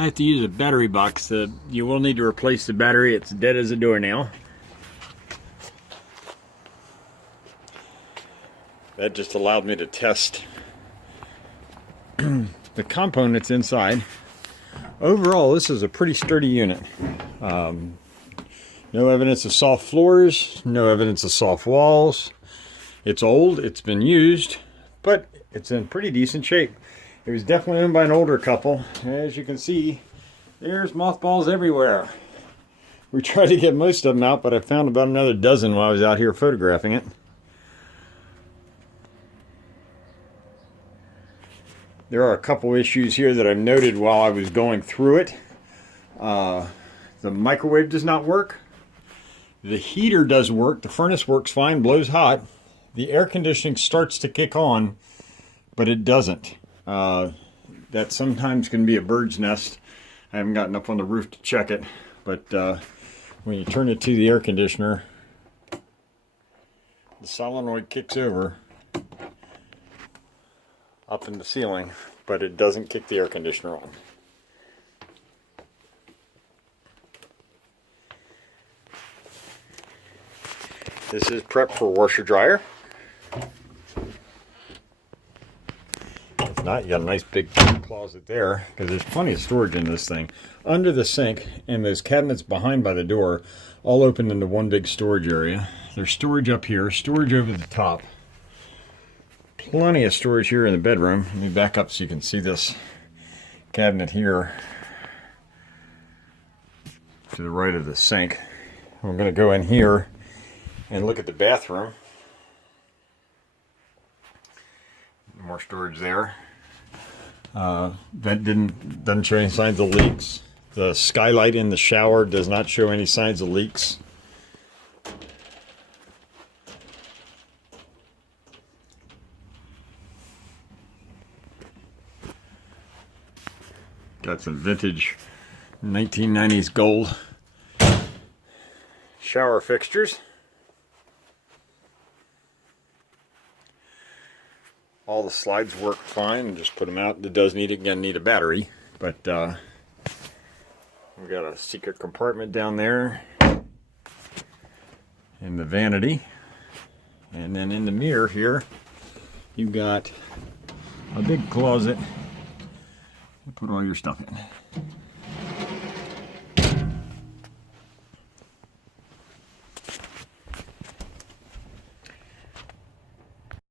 I have to use a battery box. You will need to replace the battery. It's dead as a door now. That just allowed me to test the components inside. Overall, this is a pretty sturdy unit. No evidence of soft floors, no evidence of soft walls. It's old, it's been used, but it's in pretty decent shape. It was definitely owned by an older couple. As you can see, there's mothballs everywhere. We tried to get most of them out, but I found about another dozen while I was out here photographing it. There are a couple issues here that I've noted while I was going through it. The microwave does not work. The heater does work. The furnace works fine, blows hot. The air conditioning starts to kick on, but it doesn't. That sometimes can be a bird's nest. I haven't gotten up on the roof to check it, but when you turn it to the air conditioner, the solenoid kicks over up in the ceiling, but it doesn't kick the air conditioner on. This is prep for washer dryer. If not, you got a nice big closet there, because there's plenty of storage in this thing. Under the sink and those cabinets behind by the door all open into one big storage area. There's storage up here, storage over the top. Plenty of storage here in the bedroom. Let me back up so you can see this cabinet here to the right of the sink. We're going to go in here and look at the bathroom. More storage there. That doesn't show any signs of leaks. The skylight in the shower does not show any signs of leaks. Got some vintage 1990s gold shower fixtures. All the slides work fine. Just put them out. It does need a battery, but we've got a secret compartment down there in the vanity, and then in the mirror here you've got a big closet to put all your stuff in.